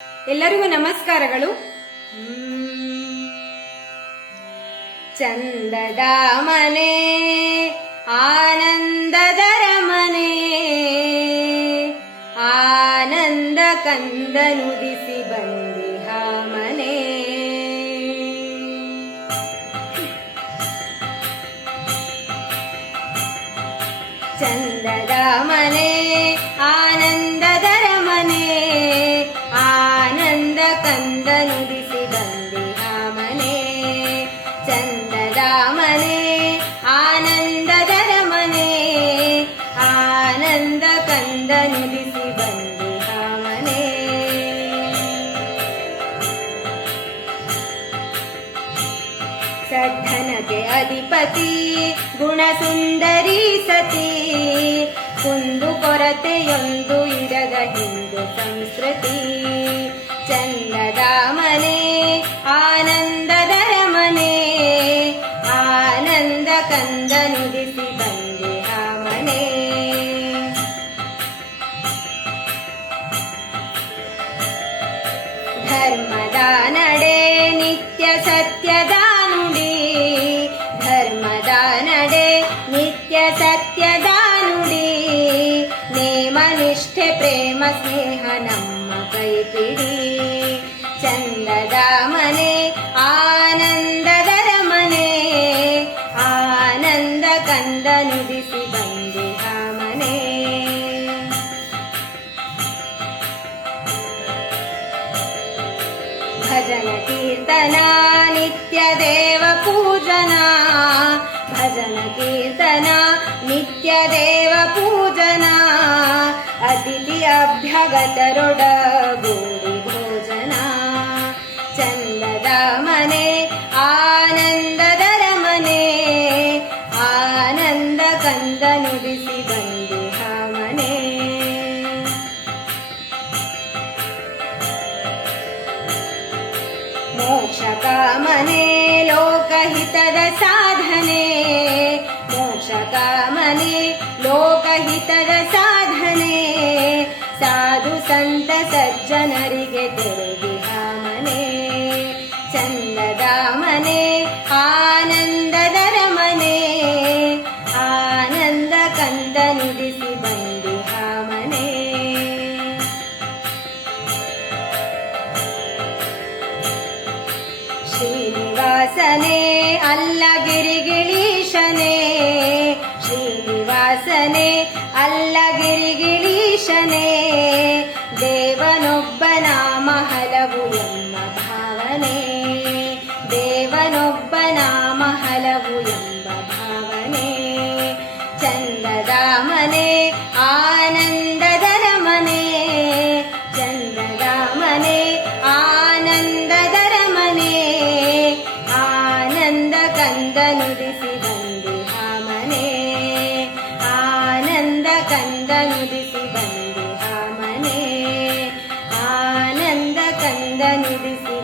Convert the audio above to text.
ಎಲ್ಲರಿಗೂ ನಮಸ್ಕಾರಗಳು. ಚಂದದ ಮನೆ ಆನಂದದರ ಮನೆ ಆನಂದ ಕಂದನುದಿಸಿ ಬಂದಿಹ ಮನೆ. ಚಂದದ ಮನೆ ಆನಂದದರ ಆನಂದ ಬಂದೆ ಆ ಮನೆ ಚಂದದ ಮನೆ ಆನಂದದರ ಮನೆ ಆನಂದ ಕಂದನುದಿಸಿ ಆ ಮನೆ ಸದ್ಧನಗೆ ಅಧಿಪತಿ, ಗುಣಸುಂದರಿ ಸತಿ, ಕುಂದು ಕೊರತೆಯೊಂದು ಇರದ ಹಿಂದೂ ಸಂಸ್ಕೃತಿ. मने आनन्दधरमने आनन्द कन्दनुदि वन्दे रामने। धर्मदानडे नित्यसत्यदानुडी धर्मदानडे नित्यसत्यदानुडी नेमनिष्ठे प्रेमनं पैतिरी ನುಡಿ ಧರ್ಮದ ನಡೆ ನಿತ್ಯ ಸತ್ಯದ ನುಡಿ ನೇಮ ನಿಷ್ಠೆ ಪ್ರೇಮ ಸ್ನೇಹ ನಮ್ಮ ಕೈಪಿಡಿ ಚಂದದ ಮನೆ ಆನಂದದರ ಮನೆ ಆನಂದ ಕಂದ ನುಡಿಸಿ ಬಂದಿಹ ಮನೆ ಭಜನ ಕೀರ್ತನ ನಿತ್ಯ ದೇವ ಪೂಜನ ಭಜನ ಕೀರ್ತನ ನಿತ್ಯ ದೇವ ಪೂಜನ ಅತಿಥಿ ಅಭ್ಯಗತರೊಡಗೂಡಿ ಭೋಜನ न्दने आनन्ददरमने आनन्द कन्द निने मोक्षकामने लोकहितद साधने मोक्षकामने लोकहितद साधने साधु सन्त सज्जनगु ಶ್ರೀನಿವಾಸನೇ ಅಲ್ಲಗಿರಿಗಿಳೀಶನೇ ಶ್ರೀನಿವಾಸನೇ ಅಲ್ಲಗಿರಿಗಿಳೀಶನೇ ದೇವನೊಬ್ಬ ನಾಮ ಹಲವು ಎಂಬ ಭಾವನೆ ದೇವನೊಬ್ಬ ನಾಮ ಹಲವು ಕಂದನುದಿಸಿ ಬಂದಿಹ ಮನೆ. ಆನಂದ ಕಂದನುದಿಸಿ